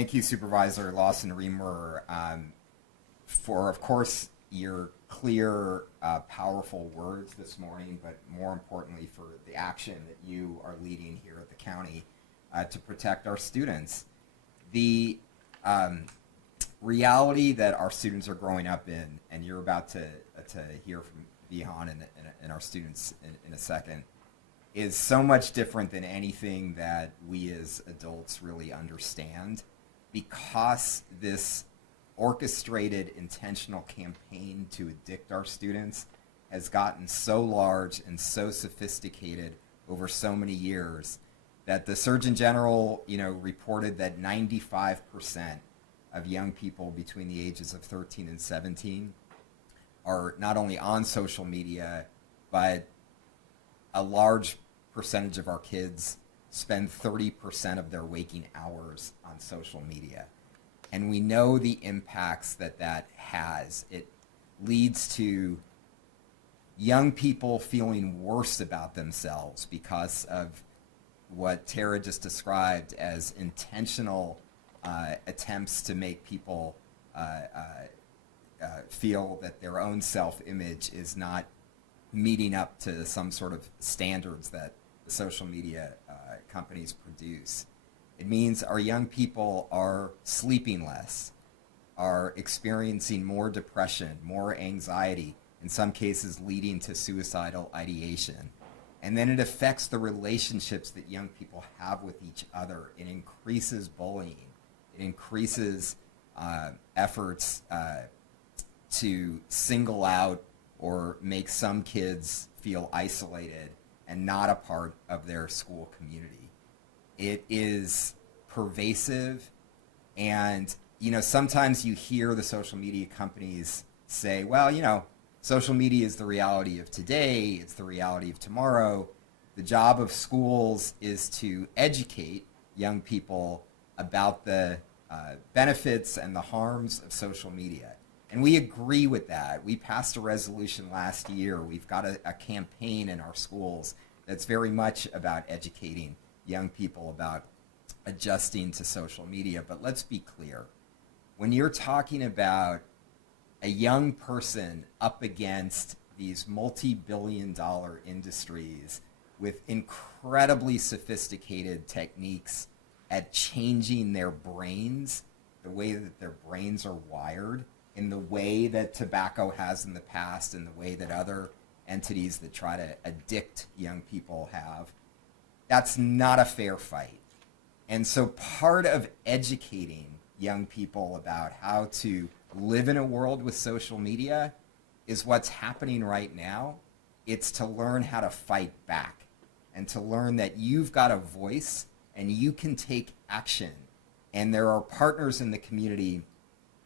Thank you, Supervisor Lawson-Remer, for, of course, your clear, powerful words this morning, but more importantly for the action that you are leading here at the county to protect our students. The reality that our students are growing up in, and you're about to hear from Vihan and our students in a second, is so much different than anything that we as adults really understand, because this orchestrated intentional campaign to addict our students has gotten so large and so sophisticated over so many years that the Surgeon General, reported that 95% of young people between the ages of 13 and 17 are not only on social media, but a large percentage of our kids spend 30% of their waking hours on social media. And we know the impacts that has. It leads to young people feeling worse about themselves because of what Tara just described as intentional attempts to make people feel that their own self-image is not meeting up to some sort of standards that the social media companies produce. It means our young people are sleeping less, are experiencing more depression, more anxiety, in some cases leading to suicidal ideation. And then it affects the relationships that young people have with each other. It increases bullying. It increases efforts to single out or make some kids feel isolated and not a part of their school community. It is pervasive, and sometimes you hear the social media companies say, well, social media is the reality of today, it's the reality of tomorrow. The job of schools is to educate young people about the benefits and the harms of social media. And we agree with that. We passed a resolution last year. We've got a campaign in our schools that's very much about educating young people about adjusting to social media. But let's be clear. When you're talking about a young person up against these multi-billion-dollar industries with incredibly sophisticated techniques at changing their brains, the way that their brains are wired, in the way that tobacco has in the past, and the way that other entities that try to addict young people have, that's not a fair fight. And so part of educating young people about how to live in a world with social media is what's happening right now. It's to learn how to fight back and to learn that you've got a voice and you can take action. And there are partners in the community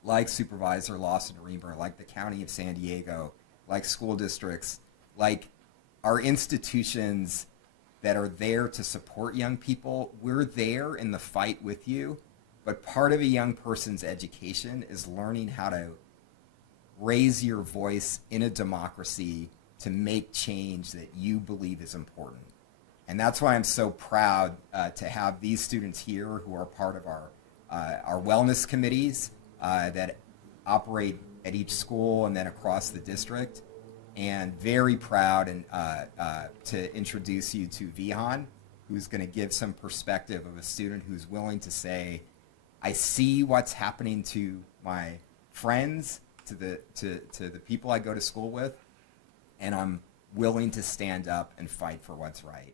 like Supervisor Lawson-Remer, like the County of San Diego, like school districts, like our institutions that are there to support young people. We're there in the fight with you, but part of a young person's education is learning how to raise your voice in a democracy to make change that you believe is important. And that's why I'm so proud to have these students here who are part of our wellness committees that operate at each school and then across the district. And very proud to introduce you to Vihan, who's going to give some perspective of a student who's willing to say, I see what's happening to my friends, to the people I go to school with, and I'm willing to stand up and fight for what's right.